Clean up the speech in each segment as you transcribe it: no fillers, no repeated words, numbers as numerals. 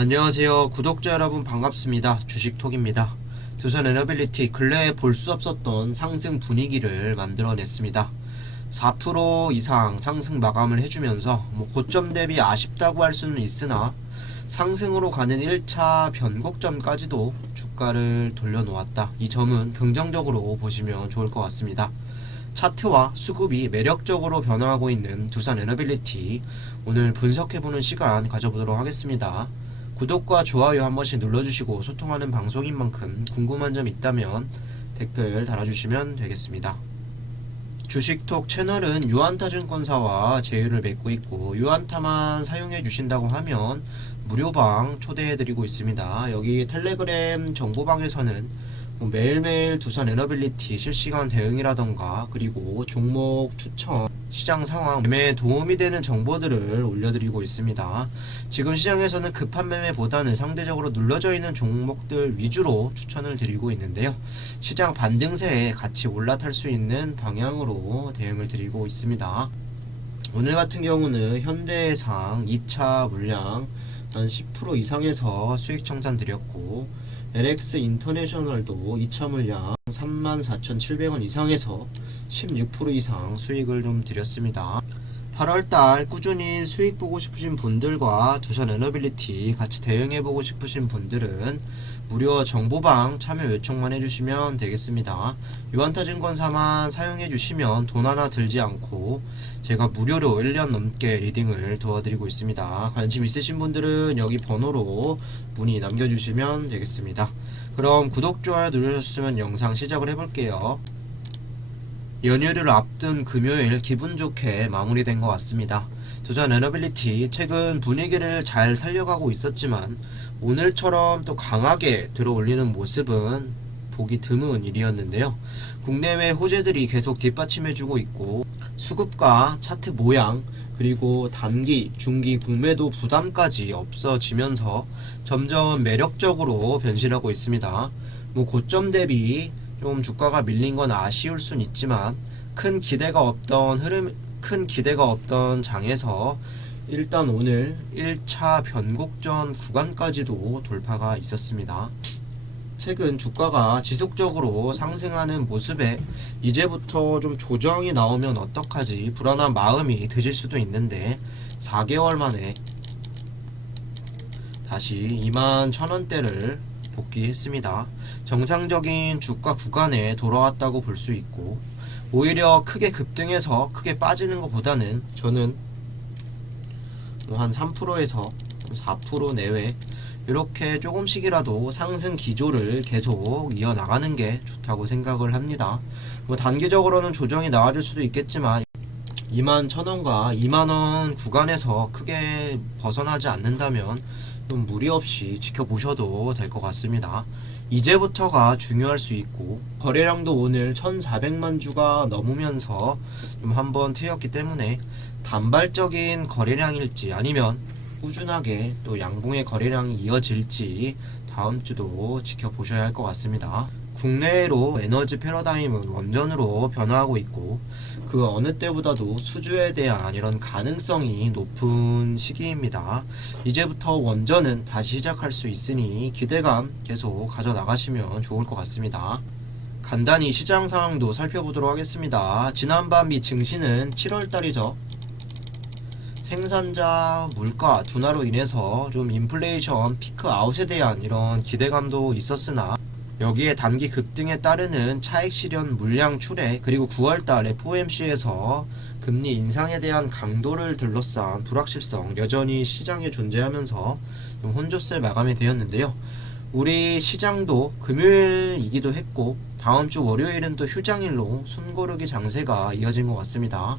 안녕하세요. 구독자 여러분 반갑습니다. 주식톡입니다. 두산에너빌리티 근래에 볼 수 없었던 상승 분위기를 만들어냈습니다. 4% 이상 상승 마감을 해주면서 고점 대비 아쉽다고 할 수는 있으나 상승으로 가는 1차 변곡점까지도 주가를 돌려놓았다. 이 점은 긍정적으로 보시면 좋을 것 같습니다. 차트와 수급이 매력적으로 변화하고 있는 두산에너빌리티, 오늘 분석해보는 시간 가져보도록 하겠습니다. 구독과 좋아요 한 번씩 눌러주시고 소통하는 방송인 만큼 궁금한 점 있다면 댓글 달아주시면 되겠습니다. 주식톡 채널은 유한타증권사와 제휴를 맺고 있고, 유한타만 사용해 주신다고 하면 무료방 초대해드리고 있습니다. 여기 텔레그램 정보방에서는 매일매일 두산에너빌리티 실시간 대응이라던가, 그리고 종목 추천, 시장 상황, 매매에 도움이 되는 정보들을 올려드리고 있습니다. 지금 시장에서는 급한 매매보다는 상대적으로 눌러져 있는 종목들 위주로 추천을 드리고 있는데요. 시장 반등세에 같이 올라탈 수 있는 방향으로 대응을 드리고 있습니다. 오늘 같은 경우는 현대해상 2차 물량 한 10% 이상에서 수익 청산 드렸고, LX 인터내셔널도 2차 물량 34,700원 이상에서 16% 이상 수익을 좀 드렸습니다. 8월달 꾸준히 수익 보고 싶으신 분들과 두산에너빌리티 같이 대응해보고 싶으신 분들은 무료 정보방 참여 요청만 해주시면 되겠습니다. 유한타증권사만 사용해주시면 돈 하나 들지 않고 제가 무료로 1년 넘게 리딩을 도와드리고 있습니다. 관심 있으신 분들은 여기 번호로 문의 남겨주시면 되겠습니다. 그럼 구독, 좋아요 누르셨으면 영상 시작을 해볼게요. 연휴를 앞둔 금요일 기분 좋게 마무리된 것 같습니다. 두산에너빌리티 최근 분위기를 잘 살려가고 있었지만 오늘처럼 또 강하게 들어올리는 모습은 보기 드문 일이었는데요. 국내외 호재들이 계속 뒷받침해주고 있고, 수급과 차트 모양, 그리고 단기, 중기 공매도 부담까지 없어지면서 점점 매력적으로 변신하고 있습니다. 고점 대비 좀 주가가 밀린 건 아쉬울 순 있지만 큰 기대가 없던 장에서 일단 오늘 1차 변곡점 구간까지도 돌파가 있었습니다. 최근 주가가 지속적으로 상승하는 모습에 이제부터 좀 조정이 나오면 어떡하지 불안한 마음이 드실 수도 있는데, 4개월 만에 다시 21,000원대를 복귀했습니다. 정상적인 주가 구간에 돌아왔다고 볼 수 있고, 오히려 크게 급등해서 크게 빠지는 것보다는 저는 한 3%에서 4% 내외 이렇게 조금씩이라도 상승 기조를 계속 이어나가는 게 좋다고 생각을 합니다. 단기적으로는 조정이 나와줄 수도 있겠지만 21,000원과 2만원 구간에서 크게 벗어나지 않는다면 좀 무리 없이 지켜보셔도 될 것 같습니다. 이제부터가 중요할 수 있고, 거래량도 오늘 1,400만 주가 넘으면서 좀 한번 트였기 때문에 단발적인 거래량일지 아니면 꾸준하게 또 양봉의 거래량이 이어질지 다음 주도 지켜보셔야 할 것 같습니다. 국내로 에너지 패러다임은 원전으로 변화하고 있고, 그 어느 때보다도 수주에 대한 이런 가능성이 높은 시기입니다. 이제부터 원전은 다시 시작할 수 있으니 기대감 계속 가져나가시면 좋을 것 같습니다. 간단히 시장 상황도 살펴보도록 하겠습니다. 지난밤 미 증시는 7월달이죠. 생산자 물가 둔화로 인해서 좀 인플레이션 피크 아웃에 대한 이런 기대감도 있었으나, 여기에 단기 급등에 따르는 차익 실현 물량 출해, 그리고 9월달 FOMC에서 금리 인상에 대한 강도를 둘러싼 불확실성 여전히 시장에 존재하면서 좀 혼조세 마감이 되었는데요. 우리 시장도 금요일이기도 했고 다음 주 월요일은 또 휴장일로 숨고르기 장세가 이어진 것 같습니다.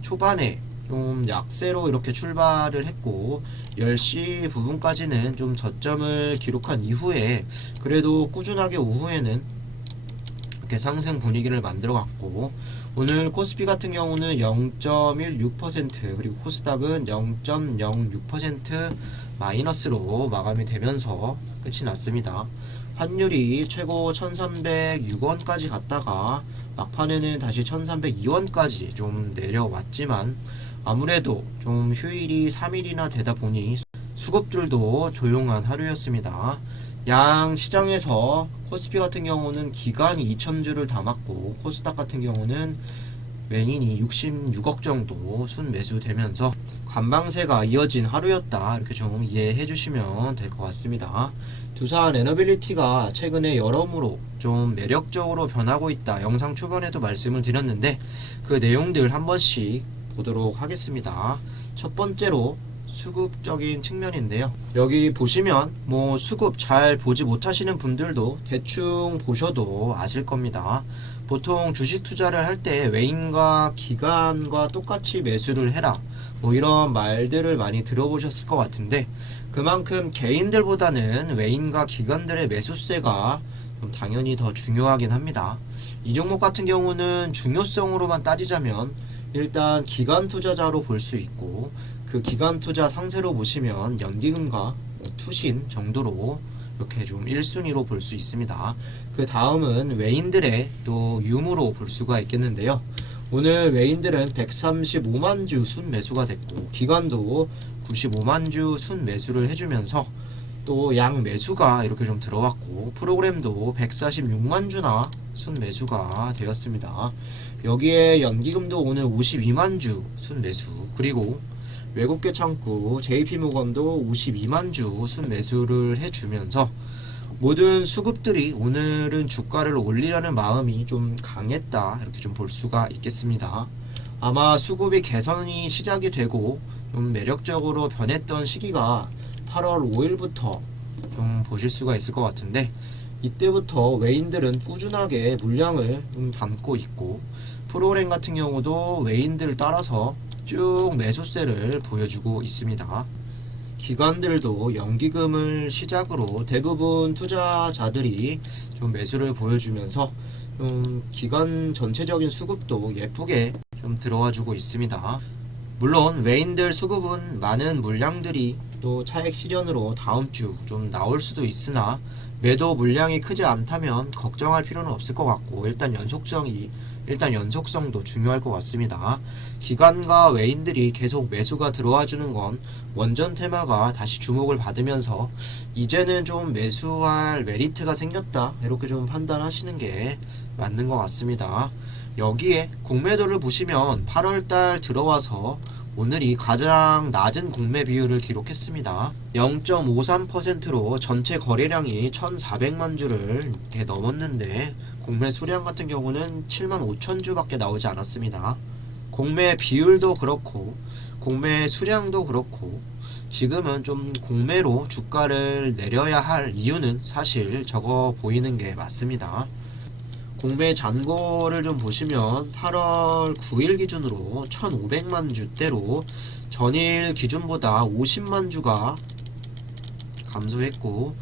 초반에 좀 약세로 이렇게 출발을 했고 10시 부분까지는 좀 저점을 기록한 이후에 그래도 꾸준하게 오후에는 이렇게 상승 분위기를 만들어 갔고, 오늘 코스피 같은 경우는 0.16% 그리고 코스닥은 0.06% 마이너스로 마감이 되면서 끝이 났습니다. 환율이 최고 1306원까지 갔다가 막판에는 다시 1302원까지 좀 내려왔지만, 아무래도 좀 휴일이 3일이나 되다 보니 수급들도 조용한 하루였습니다. 양 시장에서 코스피 같은 경우는 기관이 2,000주를 담았고 코스닥 같은 경우는 외인이 66억 정도 순매수되면서 관방세가 이어진 하루였다, 이렇게 좀 이해해 주시면 될 것 같습니다. 두산 에너빌리티가 최근에 여러모로 좀 매력적으로 변하고 있다, 영상 초반에도 말씀을 드렸는데 그 내용들 한 번씩 보도록 하겠습니다. 첫 번째로 수급적인 측면인데요. 여기 보시면 뭐 수급 잘 보지 못하시는 분들도 대충 보셔도 아실 겁니다. 보통 주식 투자를 할 때 외인과 기관과 똑같이 매수를 해라, 뭐 이런 말들을 많이 들어보셨을 것 같은데 그만큼 개인들보다는 외인과 기관들의 매수세가 좀 당연히 더 중요하긴 합니다. 이 종목 같은 경우는 중요성으로만 따지자면 일단 기관 투자자로 볼 수 있고 그 기관 투자 상세로 보시면 연기금과 투신 정도로 이렇게 좀 1순위로 볼 수 있습니다. 그 다음은 외인들의 또 유무로 볼 수가 있겠는데요. 오늘 외인들은 135만주 순매수가 됐고 기관도 95만주 순매수를 해주면서 또 양매수가 이렇게 좀 들어왔고 프로그램도 146만주나 순매수가 되었습니다. 여기에 연기금도 오늘 52만주 순매수, 그리고 외국계 창구 JP모건도 52만주 순매수를 해주면서 모든 수급들이 오늘은 주가를 올리려는 마음이 좀 강했다, 이렇게 좀 볼 수가 있겠습니다. 아마 수급이 개선이 시작이 되고 좀 매력적으로 변했던 시기가 8월 5일부터 좀 보실 수가 있을 것 같은데 이때부터 외인들은 꾸준하게 물량을 담고 있고 프로그램 같은 경우도 외인들을 따라서 쭉 매수세를 보여주고 있습니다. 기관들도 연기금을 시작으로 대부분 투자자들이 좀 매수를 보여주면서 좀 기관 전체적인 수급도 예쁘게 좀 들어와주고 있습니다. 물론 외인들 수급은 많은 물량들이 또 차익 실현으로 다음 주 좀 나올 수도 있으나 매도 물량이 크지 않다면 걱정할 필요는 없을 것 같고 일단 연속성도 중요할 것 같습니다. 기관과 외인들이 계속 매수가 들어와 주는 건 원전 테마가 다시 주목을 받으면서 이제는 좀 매수할 메리트가 생겼다, 이렇게 좀 판단하시는 게 맞는 것 같습니다. 여기에 공매도를 보시면 8월달 들어와서 오늘이 가장 낮은 공매 비율을 기록했습니다. 0.53%로 전체 거래량이 1,400만 주를 이렇게 넘었는데 공매 수량 같은 경우는 7만 5천 주밖에 나오지 않았습니다. 공매 비율도 그렇고 공매 수량도 그렇고 지금은 좀 공매로 주가를 내려야 할 이유는 사실 적어 보이는 게 맞습니다. 공매 잔고를 좀 보시면 8월 9일 기준으로 1,500만 주대로 전일 기준보다 50만 주가 감소했고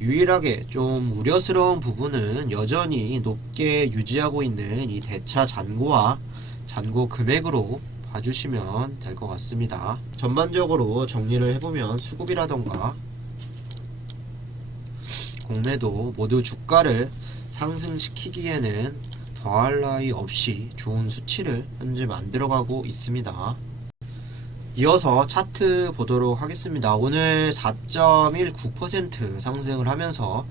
유일하게 좀 우려스러운 부분은 여전히 높게 유지하고 있는 이 대차 잔고와 잔고 금액으로 봐주시면 될 것 같습니다. 전반적으로 정리를 해보면 수급이라던가 공매도 모두 주가를 상승시키기에는 더할 나위 없이 좋은 수치를 현재 만들어가고 있습니다. 이어서 차트 보도록 하겠습니다. 오늘 4.19% 상승을 하면서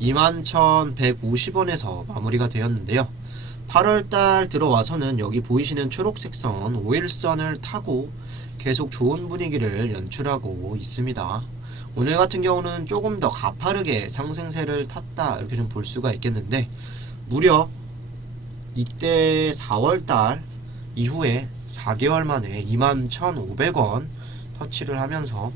21,150원에서 마무리가 되었는데요. 8월달 들어와서는 여기 보이시는 초록색 선 5일선을 타고 계속 좋은 분위기를 연출하고 있습니다. 오늘 같은 경우는 조금 더 가파르게 상승세를 탔다, 이렇게 좀 볼 수가 있겠는데 무려 이때 4월달 이후에 4개월 만에 21,500원 터치를 하면서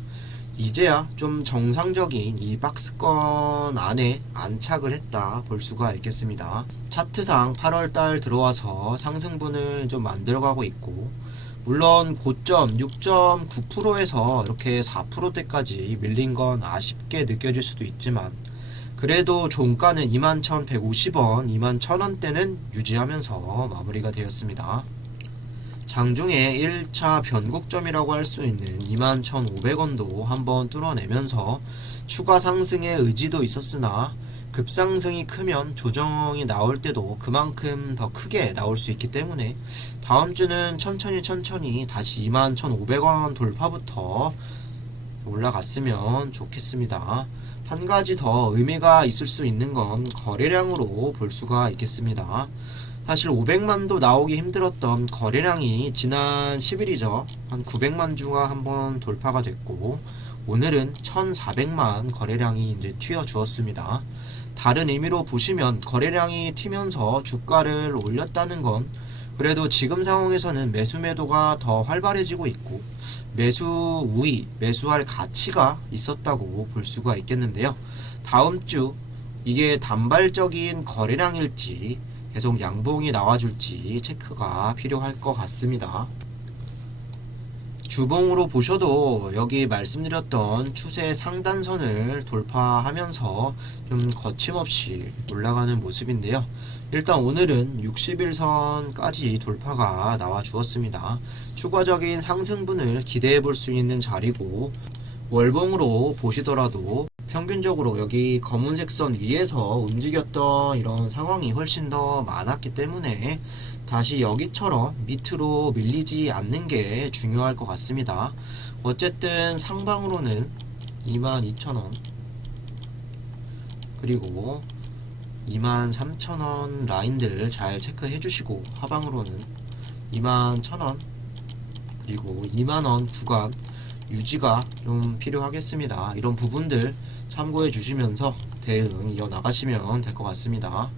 이제야 좀 정상적인 이 박스권 안에 안착을 했다 볼 수가 있겠습니다. 차트상 8월달 들어와서 상승분을 좀 만들어가고 있고 물론 고점 6.9%에서 이렇게 4%대까지 밀린 건 아쉽게 느껴질 수도 있지만 그래도 종가는 21,150원, 21,000원대는 유지하면서 마무리가 되었습니다. 장중에 1차 변곡점이라고 할 수 있는 21,500원도 한번 뚫어내면서 추가 상승의 의지도 있었으나 급상승이 크면 조정이 나올 때도 그만큼 더 크게 나올 수 있기 때문에 다음 주는 천천히 다시 21,500원 돌파부터 올라갔으면 좋겠습니다. 한 가지 더 의미가 있을 수 있는 건 거래량으로 볼 수가 있겠습니다. 사실 500만도 나오기 힘들었던 거래량이 지난 10일이죠. 한 900만 주가 한번 돌파가 됐고, 오늘은 1400만 거래량이 이제 튀어 주었습니다. 다른 의미로 보시면 거래량이 튀면서 주가를 올렸다는 건 그래도 지금 상황에서는 매수 매도가 더 활발해지고 있고, 매수 우위, 매수할 가치가 있었다고 볼 수가 있겠는데요. 다음 주 이게 단발적인 거래량일지 계속 양봉이 나와줄지 체크가 필요할 것 같습니다. 주봉으로 보셔도 여기 말씀드렸던 추세 상단선을 돌파하면서 좀 거침없이 올라가는 모습인데요. 일단 오늘은 60일선까지 돌파가 나와 주었습니다. 추가적인 상승분을 기대해 볼 수 있는 자리고, 월봉으로 보시더라도 평균적으로 여기 검은색 선 위에서 움직였던 이런 상황이 훨씬 더 많았기 때문에 다시 여기처럼 밑으로 밀리지 않는 게 중요할 것 같습니다. 어쨌든 상방으로는 22,000원 그리고 23,000원 라인들 잘 체크해 주시고, 하방으로는 21,000원 그리고 2만원 구간 유지가 좀 필요하겠습니다. 이런 부분들 참고해 주시면서 대응 이어나가시면 될 것 같습니다.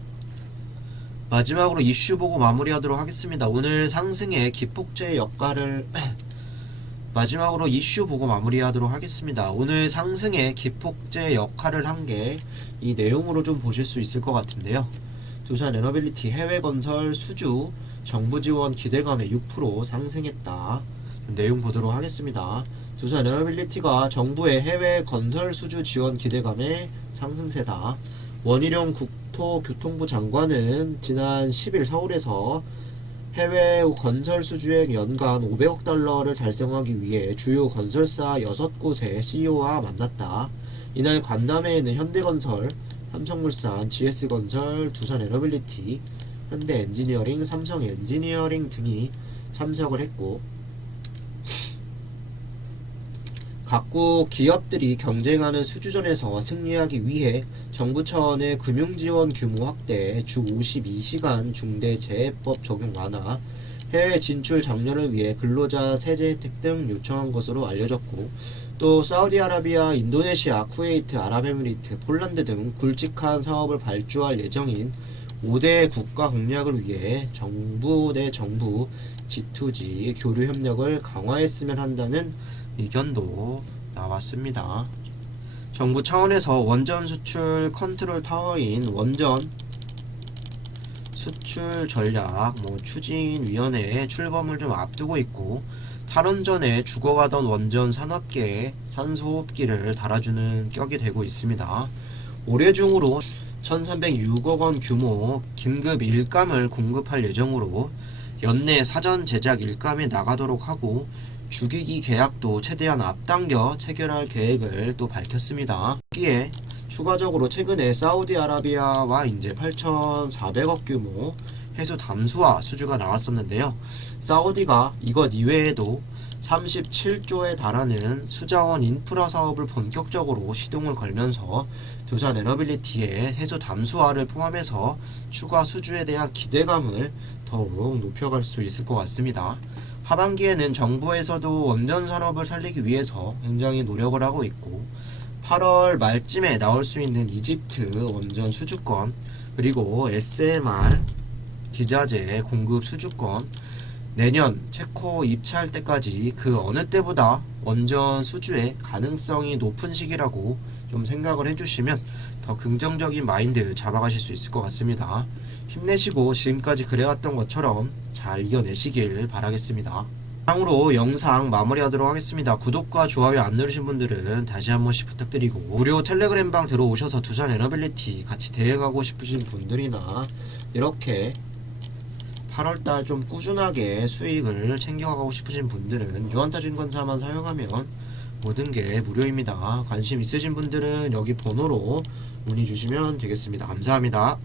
마지막으로 이슈 보고 마무리하도록 하겠습니다. 오늘 상승의 기폭제 역할을 마지막으로 이슈 보고 마무리하도록 하겠습니다. 오늘 상승의 기폭제 역할을 한 게 이 내용으로 좀 보실 수 있을 것 같은데요. 두산 에너빌리티 해외 건설 수주 정부 지원 기대감에 6% 상승했다. 내용 보도록 하겠습니다. 두산 에너빌리티가 정부의 해외 건설 수주 지원 기대감에 상승세다. 원희룡 국토교통부 장관은 지난 10일 서울에서 해외 건설 수주액 연간 500억 달러를 달성하기 위해 주요 건설사 6곳의 CEO와 만났다. 이날 관람회에는 현대건설, 삼성물산, GS건설, 두산에너빌리티, 현대엔지니어링, 삼성엔지니어링 등이 참석을 했고, 각국 기업들이 경쟁하는 수주전에서 승리하기 위해 정부 차원의 금융지원 규모 확대, 주 52시간 중대재해법 적용 완화, 해외 진출 장려를 위해 근로자 세제 혜택 등 요청한 것으로 알려졌고, 또 사우디아라비아, 인도네시아, 쿠웨이트, 아랍에미리트, 폴란드 등 굵직한 사업을 발주할 예정인 5대 국가 공략을 위해 정부 대 정부 G2G 교류 협력을 강화했으면 한다는 의견도 나왔습니다. 정부 차원에서 원전 수출 컨트롤 타워인 원전 수출 전략 추진위원회에 출범을 좀 앞두고 있고, 탈원전에 죽어가던 원전 산업계에 산소호흡기를 달아주는 격이 되고 있습니다. 올해 중으로 1306억원 규모 긴급 일감을 공급할 예정으로 연내 사전 제작 일감이 나가도록 하고, 주기기 계약도 최대한 앞당겨 체결할 계획을 또 밝혔습니다. 여기에 추가적으로 최근에 사우디아라비아와 이제 8,400억 규모 해수 담수화 수주가 나왔었는데요. 사우디가 이것 이외에도 37조에 달하는 수자원 인프라 사업을 본격적으로 시동을 걸면서 두산 에너빌리티의 해수 담수화를 포함해서 추가 수주에 대한 기대감을 더욱 높여갈 수 있을 것 같습니다. 하반기에는 정부에서도 원전 산업을 살리기 위해서 굉장히 노력을 하고 있고, 8월 말쯤에 나올 수 있는 이집트 원전 수주권, 그리고 SMR 기자재 공급 수주권, 내년 체코 입찰 때까지 그 어느 때보다 원전 수주의 가능성이 높은 시기라고 좀 생각을 해주시면 더 긍정적인 마인드 잡아가실 수 있을 것 같습니다. 힘내시고 지금까지 그래왔던 것처럼 잘 이겨내시길 바라겠습니다. 이상으로 영상 마무리하도록 하겠습니다. 구독과 좋아요 안 누르신 분들은 다시 한 번씩 부탁드리고, 무료 텔레그램방 들어오셔서 두산 에너빌리티 같이 대응하고 싶으신 분들이나 이렇게 8월달 좀 꾸준하게 수익을 챙겨가고 싶으신 분들은 유한타증권사만 사용하면 모든 게 무료입니다. 관심 있으신 분들은 여기 번호로 문의 주시면 되겠습니다. 감사합니다.